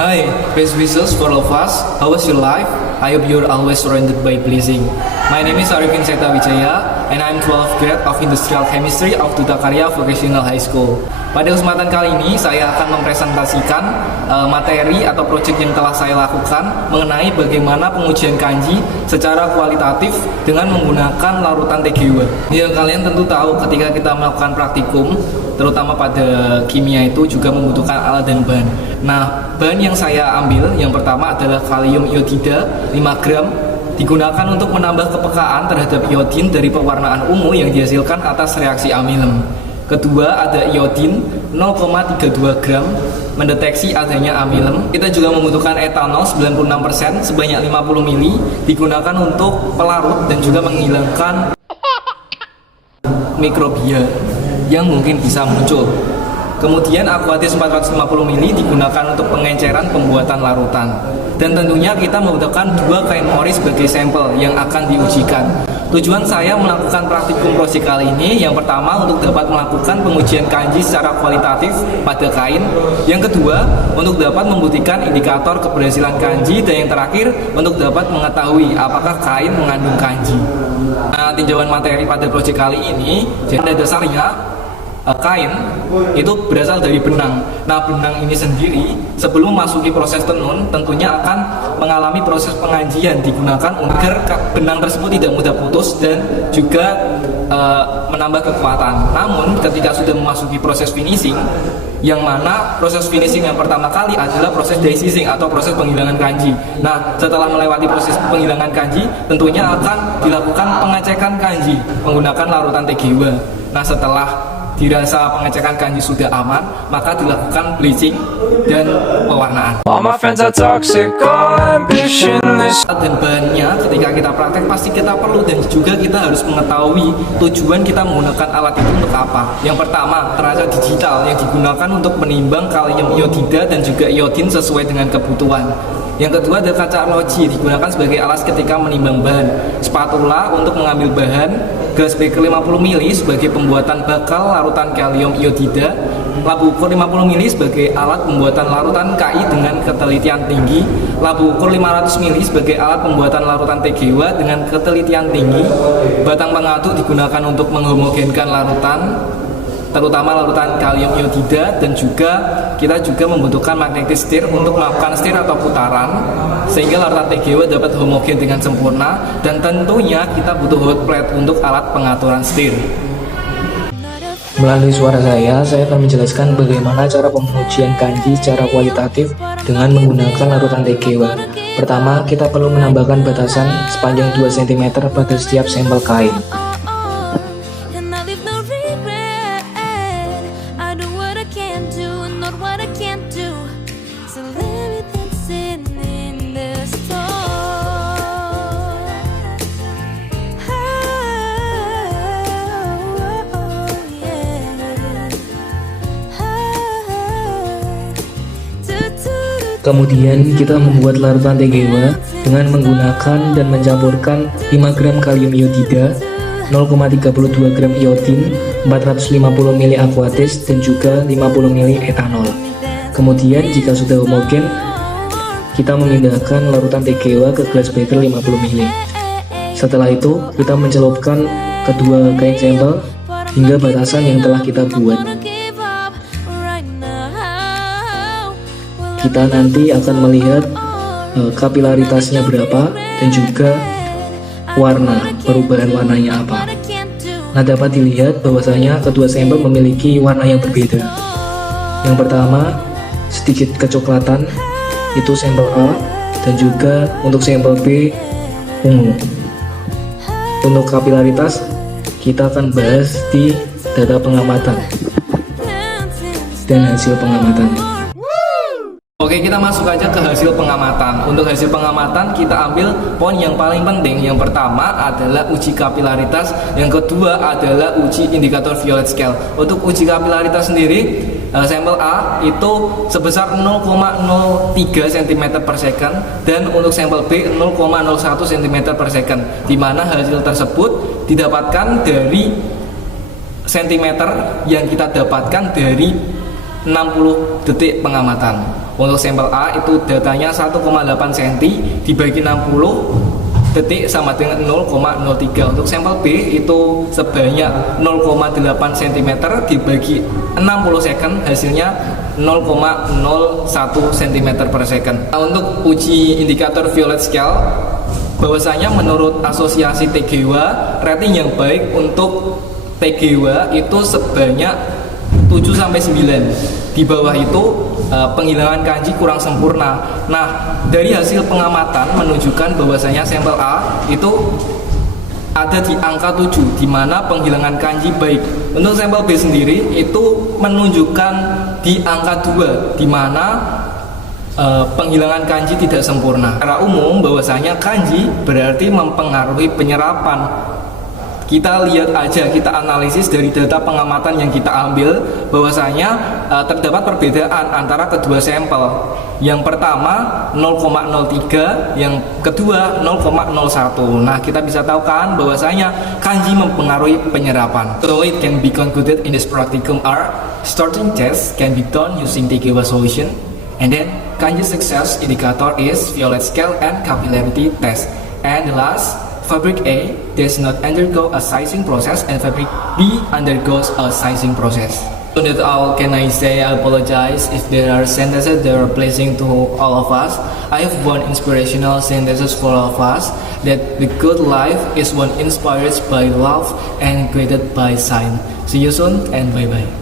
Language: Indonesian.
Hi, best wishes for all of us. How was your life? I hope you're always surrounded by blessing. My name is Arifin Seta Wijaya, and I'm 12th grade of Industrial Chemistry of Duta Karya Vocational High School. Pada kesempatan kali ini, saya akan mempresentasikan materi atau proyek yang telah saya lakukan mengenai bagaimana pengujian kanji secara kualitatif dengan menggunakan larutan TGW. Ya, kalian tentu tahu ketika kita melakukan praktikum, terutama pada kimia itu juga membutuhkan alat dan bahan. Nah, bahan yang saya ambil yang pertama adalah kalium iodida 5 gram, digunakan untuk menambah kepekaan terhadap iodin dari pewarnaan ungu yang dihasilkan atas reaksi amilem. Kedua ada iodin 0,32 gram, mendeteksi adanya amilem. Kita juga membutuhkan etanol 96% sebanyak 50 ml, digunakan untuk pelarut dan juga menghilangkan mikrobia yang mungkin bisa muncul. Kemudian aquatis 450 ml digunakan untuk pengenceran pembuatan larutan. Dan tentunya kita membutuhkan 2 kain mori sebagai sampel yang akan diujikan. Tujuan saya melakukan praktikum proyek kali ini, yang pertama untuk dapat melakukan pengujian kanji secara kualitatif pada kain. Yang kedua, untuk dapat membuktikan indikator keberhasilan kanji. Dan yang terakhir, untuk dapat mengetahui apakah kain mengandung kanji. Nah, tinjauan materi pada proyek kali ini, pada dasarnya kain itu berasal dari benang. Nah, benang ini sendiri sebelum masuki proses tenun tentunya akan mengalami proses pengajian, digunakan agar benang tersebut tidak mudah putus dan juga menambah kekuatan. Namun ketika sudah memasuki proses finishing, yang mana proses finishing yang pertama kali adalah proses dye-sizing atau proses penghilangan kanji. Nah, setelah melewati proses penghilangan kanji, tentunya akan dilakukan pengecekan kanji menggunakan larutan TGW. Nah, setelah dirasa pengecekan kanji sudah aman, maka dilakukan bleaching dan pewarnaan. All my friends are toxic, ambitionless. Dan bahannya ketika kita praktek pasti kita perlu dan juga kita harus mengetahui tujuan kita menggunakan alat itu untuk apa. Yang pertama, teraca digital yang digunakan untuk menimbang kalium iodida dan juga iodin sesuai dengan kebutuhan. Yang kedua ada kaca arloji, digunakan sebagai alas ketika menimbang bahan. Spatula untuk mengambil bahan, gas beker 50 ml sebagai pembuatan bakal larutan kalium iodida, labu ukur 50 ml sebagai alat pembuatan larutan Ki dengan ketelitian tinggi, labu ukur 500 ml sebagai alat pembuatan larutan TGW dengan ketelitian tinggi, batang pengaduk digunakan untuk menghomogenkan larutan, terutama larutan kalium iodida, dan juga kita juga membutuhkan magnetic stir untuk melakukan stir atau putaran sehingga larutan TGW dapat homogen dengan sempurna, dan tentunya kita butuh hot plate untuk alat pengaturan stir. Melalui suara saya akan menjelaskan bagaimana cara pengujian kanji secara kualitatif dengan menggunakan larutan TGW. Pertama, kita perlu menambahkan batasan sepanjang 2 cm pada setiap sampel kain. Kemudian kita membuat larutan TGW dengan menggunakan dan mencampurkan 5 gram kalium iodida, 0,32 gram iodin, 450 ml aquatis, dan juga 50 ml etanol. Kemudian jika sudah homogen, kita memindahkan larutan TGW ke glass beaker 50 ml. Setelah itu, kita mencelupkan kedua kain sampel hingga batasan yang telah kita buat. Kita nanti akan melihat kapilaritasnya berapa dan juga warna, perubahan warnanya apa. Nah, dapat dilihat bahwasanya kedua sampel memiliki warna yang berbeda. Yang pertama sedikit kecoklatan, itu sampel A, dan juga untuk sampel B ungu. Untuk kapilaritas kita akan bahas di data pengamatan dan hasil pengamatan. Oke, kita masuk aja ke hasil pengamatan. Untuk hasil pengamatan kita ambil poin yang paling penting. Yang pertama adalah uji kapilaritas, yang kedua adalah uji indikator violet scale. Untuk uji kapilaritas sendiri, sampel A itu sebesar 0,03 cm per second, dan untuk sampel B 0,01 cm per second, di mana hasil tersebut didapatkan dari sentimeter yang kita dapatkan dari 60 detik pengamatan. Untuk sampel A itu datanya 1,8 cm dibagi 60 detik sama dengan 0,03. Untuk sampel B itu sebanyak 0,8 cm dibagi 60 second, hasilnya 0,01 cm per second. Nah, untuk uji indikator violet scale, bahwasanya menurut asosiasi TGWA, rating yang baik untuk TGWA itu sebanyak 7-9. Di bawah itu penghilangan kanji kurang sempurna. Nah, dari hasil pengamatan menunjukkan bahwasanya sampel A itu ada di angka 7, di mana penghilangan kanji baik. Untuk sampel B sendiri itu menunjukkan di angka 2, di mana penghilangan kanji tidak sempurna. Secara umum bahwasanya kanji berarti mempengaruhi penyerapan. Kita lihat aja, kita analisis dari data pengamatan yang kita ambil, bahwasanya terdapat perbedaan antara kedua sampel. Yang pertama 0,03, yang kedua 0,01. Nah, kita bisa tahu kan bahwasanya kanji mempengaruhi penyerapan. So it can be concluded in this practicum are starting test can be done using TGWA solution, and then kanji success indicator is violet scale and capillarity test. And the last, fabric A does not undergo a sizing process and fabric B undergoes a sizing process. So that's all can I say. I apologize if there are sentences that are pleasing to all of us. I have one inspirational sentences for all of us, that the good life is one inspired by love and created by science. See you soon and bye bye.